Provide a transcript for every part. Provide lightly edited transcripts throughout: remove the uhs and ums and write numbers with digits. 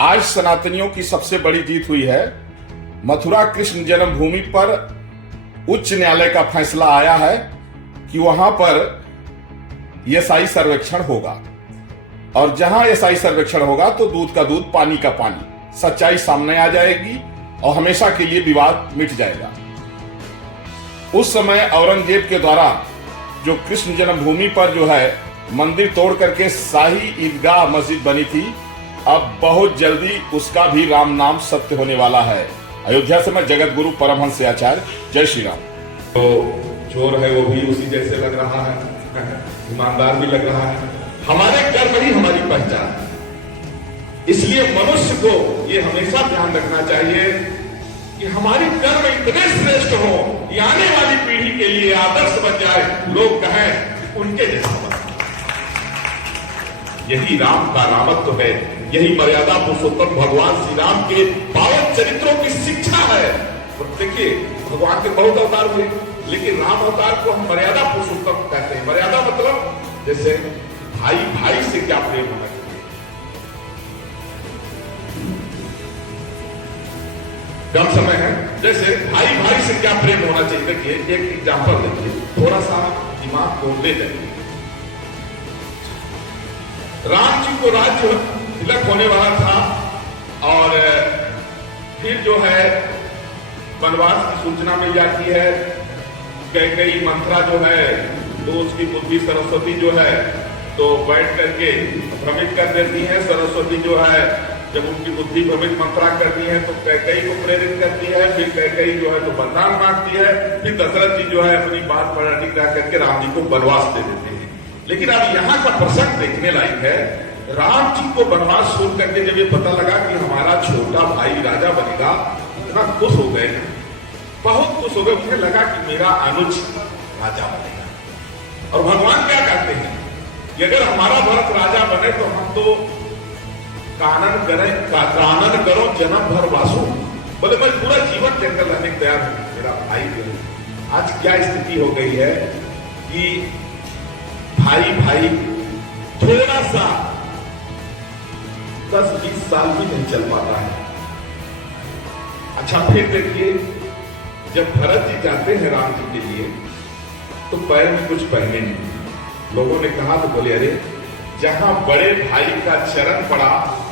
आज सनातनियों की सबसे बड़ी जीत हुई है। मथुरा कृष्ण जन्मभूमि पर उच्च न्यायालय का फैसला आया है कि वहां पर ईएसआई सर्वेक्षण होगा और जहां ईएसआई सर्वेक्षण होगा तो दूध का दूध पानी का पानी, सच्चाई सामने आ जाएगी और हमेशा के लिए विवाद मिट जाएगा। उस समय औरंगजेब के द्वारा जो कृष्ण जन्मभूमि पर जो है मंदिर तोड़ करके शाही ईदगाह मस्जिद बनी थी, अब बहुत जल्दी उसका भी राम नाम सत्य होने वाला है। अयोध्या से मैं जगत गुरु परमहंस आचार्य, जय श्री राम। तो चोर है वो भी उसी जैसे लग रहा है, ईमानदार भी लग रहा है। हमारे कर्म ही हमारी पहचान है। इसलिए मनुष्य को ये हमेशा ध्यान रखना चाहिए कि हमारी कर्म इतने श्रेष्ठ हो कि आने वाली पीढ़ी के लिए आदर्श बन जाए, लोग कहें उनके जैसा बन। यही राम का रामत्व है, यही मर्यादा पुरुषोत्तम भगवान श्री राम के पावन चरित्रों की शिक्षा है। और देखिए, भगवान के बहुत अवतार हुए, लेकिन राम अवतार को हम मर्यादा पुरुषोत्तम कहते हैं। मर्यादा मतलब जैसे भाई भाई से क्या प्रेम होना चाहिए, कम समय है, जैसे भाई भाई से क्या प्रेम होना चाहिए। देखिए एक एग्जाम्पल देखिए, थोड़ा सा दिमाग को ले जाइए। राम जी को राज्य तिलक होने वाला था और फिर जो है वनवास की सूचना मिल जाती है। कई मंत्रा जो है तो उसकी बुद्धि सरस्वती जो है तो बैठ करके भ्रमित कर देती है। सरस्वती जो है जब उनकी बुद्धि भ्रमित मंत्रा करती है तो कैकेयी को प्रेरित करती है। फिर कैकेयी जो है तो वरदान मांगती है। फिर दशरथ जी जो है अपनी बात पर अडिग रह करके राम जी को वनवास दे देते हैं। लेकिन अब यहाँ का प्रसंग देखने लायक है। राम जी को वनवास छोड़ करके जब ये पता लगा कि हमारा छोटा भाई राजा बनेगा, इतना खुश हो गए, बहुत खुश हो गए। उन्हें लगा कि मेरा अनुज राजा बनेगा। और भगवान क्या कहते हैं कि अगर हमारा भरत राजा बने तो हम तो कानन करो जन्म भर वासो। बोले मैं पूरा जीवन देकर रहने को तैयार हूं, मेरा भाई बने। आज क्या स्थिति हो गई है कि भाई भाई थोड़ा सा 10-20 साल भी नहीं चल पाता है। अच्छा फिर देखिए, जब भरत जी जाते हैं राम जी के लिए तो पैर में कुछ पहने नहीं। लोगों ने कहा तो बोले अरे जहां बड़े भाई का चरण पड़ा,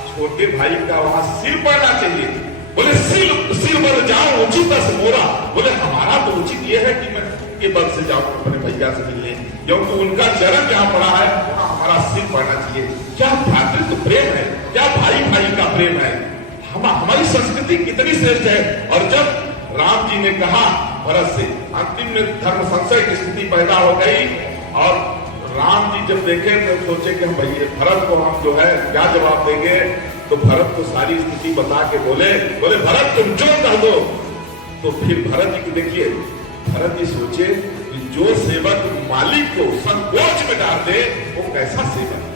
छोटे भाई का वहां सिर पड़ना चाहिए। बोले सिर पर जाओ उचित मोरा। बोले हमारा तो उचित यह है कि मैं के बल से जाऊं अपने भैया से मिलने, क्योंकि उनका चरण जहां पड़ा है वहां हमारा सिर पड़ना चाहिए। क्या भ्रातृत्व प्रेम है, क्या भाई भाई का प्रेम है। हमारी संस्कृति कितनी श्रेष्ठ है। और जब राम जी ने कहा भरत से, अंतिम में धर्म संशय की स्थिति पैदा हो गई। और राम जी जब देखे तो सोचे कि हम भैया भरत को हम जो है क्या जवाब देंगे। तो भरत को सारी स्थिति बता के बोले भरत तुम जो कह दो। तो फिर भरत जी को देखिए, भरत जी सोचे कि जो सेवक मालिक को संकोच में डाल दे वो कैसा सेवक,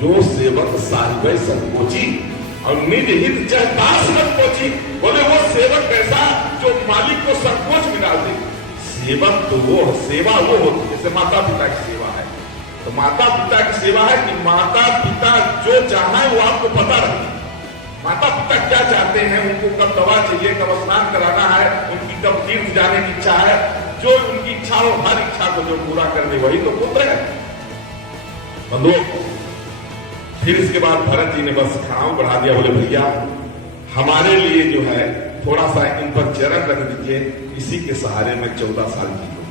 जो सेवक साहिब संकोची और निज हित चाहतास मत पहुंची। बोले वो सेवक कैसा जो मालिक को संकोच में डाल दे। सेवक तो वो सेवा वो होती है जैसे माता पिता की सेवा है। तो माता पिता की सेवा है कि माता पिता जो चाहना है वो आपको पता रहे। माता पिता क्या चाहते हैं, उनको कब दवा चाहिए, कब स्नान कराना है, उनकी कब तीर्थ जाने की इच्छा है, जो उनकी इच्छा हो हर इच्छा को जो पूरा कर दे वही तो पुत्र है। बंधुओं, फिर इसके बाद भरत जी ने बस खाव बढ़ा दिया। बोले भैया हमारे लिए जो है थोड़ा सा इन पर चरण रख दीजिए, इसी के सहारे में 14 साल की हूं।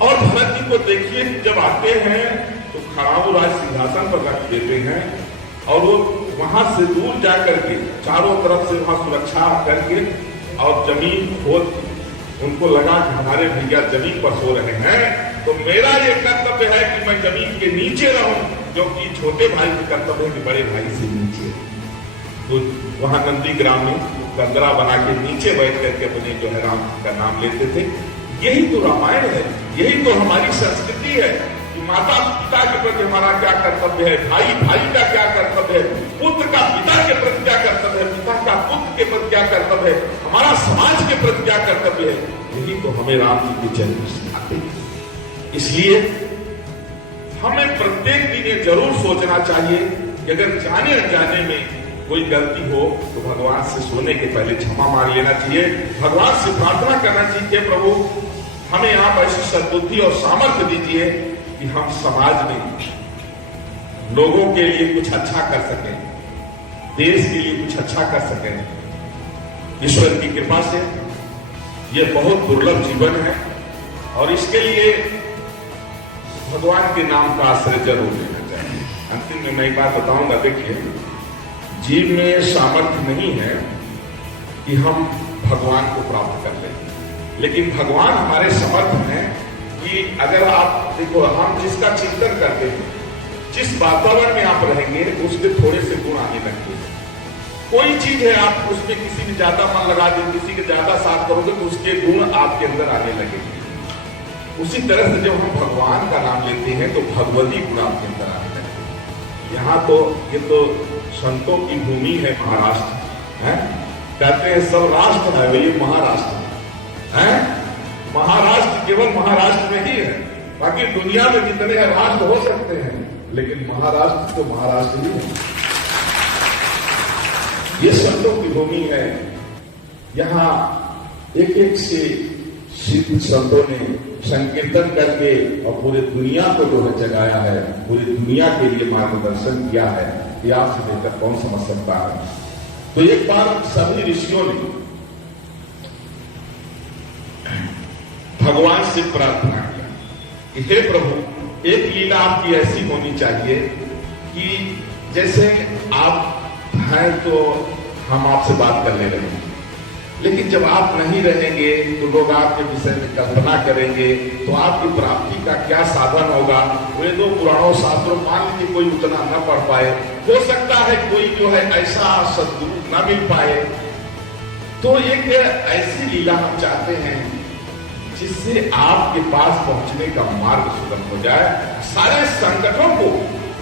और भरत जी को देखिए जब आते हैं तो खड़ाऊ राज सिंहासन पर रख देते हैं और वो वहां से दूर जाकर के चारों तरफ से वहां सुरक्षा करके और जमीन खोद, उनको लगा कि हमारे भैया जमीन पर सो रहे हैं तो मेरा ये कर्तव्य है कि मैं जमीन के नीचे रहूं, जो कि छोटे भाई का कर्तव्य है कि बड़े भाई से नीचे। तो वहां नंदी ग्राम में कंदरा बना के नीचे बैठ करके अपने जो है राम का नाम लेते थे। यही तो रामायण है, यही तो हमारी संस्कृति है कि माता पिता के प्रति हमारा क्या कर्तव्य है, भाई भाई का क्या कर्तव्य है, पुत्र का पिता के प्रति क्या कर्तव्य है, पिता का पुत्र के प्रति क्या कर्तव्य है, हमारा समाज के प्रति क्या कर्तव्य है। यही तो हमें राम जी के जन्म सिखाते हैं। इसलिए हमें प्रत्येक दिन ये जरूर सोचना चाहिए कि अगर जाने अनजाने में कोई गलती हो तो भगवान से सोने के पहले क्षमा मांग लेना चाहिए, भगवान से प्रार्थना करना चाहिए कि प्रभु हमें आप ऐसी सद्बुद्धि और सामर्थ्य दीजिए कि हम समाज में लोगों के लिए कुछ अच्छा कर सकें, देश के लिए कुछ अच्छा कर सकें। ईश्वर की कृपा से यह बहुत दुर्लभ जीवन है और इसके लिए भगवान के नाम का आश्रय जरूर लेना चाहिए। अंतिम में मैं एक बात बताऊंगा, देखिए जीव में सामर्थ्य नहीं है कि हम भगवान को प्राप्त कर लें, लेकिन भगवान हमारे समर्थ हैं कि अगर आप देखो, हम जिसका चिंतन करते हैं, जिस वातावरण में आप रहेंगे उसके थोड़े से गुण आने लगते हैं। कोई चीज है, आप उसमें किसी में ज्यादा मन लगा दें, किसी के ज्यादा साथ करोगे तो उसके गुण आपके अंदर आने लगेंगे। उसी तरह से जब हम भगवान का नाम लेते हैं तो भगवती गुण आपके अंदर आने लगते हैं। यहाँ तो ये तो संतों की भूमि है महाराष्ट्र है, कहते हैं सब राष्ट्र है, ये महाराष्ट्र है। महाराष्ट्र केवल महाराष्ट्र में ही है, बाकी दुनिया में जितने राष्ट्र हो सकते हैं, लेकिन महाराष्ट्र तो महाराष्ट्र ही है। ये संतों की भूमि है। यहाँ एक एक से सिद्ध संतों ने संकीर्तन करके और पूरे दुनिया को जो है जगाया है, पूरी दुनिया के लिए मार्गदर्शन किया है कि आपसे बेहतर कौन समझ सकता है। तो एक बार सभी ऋषियों ने भगवान से प्रार्थना किया कि हे प्रभु, एक लीला आपकी ऐसी होनी चाहिए कि जैसे आप हैं तो हम आपसे बात करने लगेंगे, लेकिन जब आप नहीं रहेंगे तो लोग आपके विषय में कल्पना करेंगे, तो आपकी प्राप्ति का क्या साधन होगा। वेदों पुराणों शास्त्रों मान लीजिए कोई उतना न पढ़ पाए, हो सकता है कोई जो है ऐसा सद्गुरु न मिल पाए। तो एक ऐसी लीला हम चाहते हैं जिससे आपके पास पहुंचने का मार्ग सुगम हो जाए। सारे संकटों को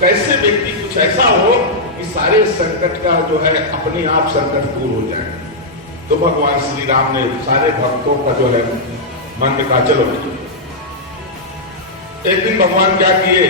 कैसे व्यक्ति कुछ ऐसा हो कि सारे संकट का जो है अपने आप संकट दूर हो जाए। तो भगवान श्री राम ने सारे भक्तों का जो है मन में कहा चलो। एक दिन भगवान क्या किए,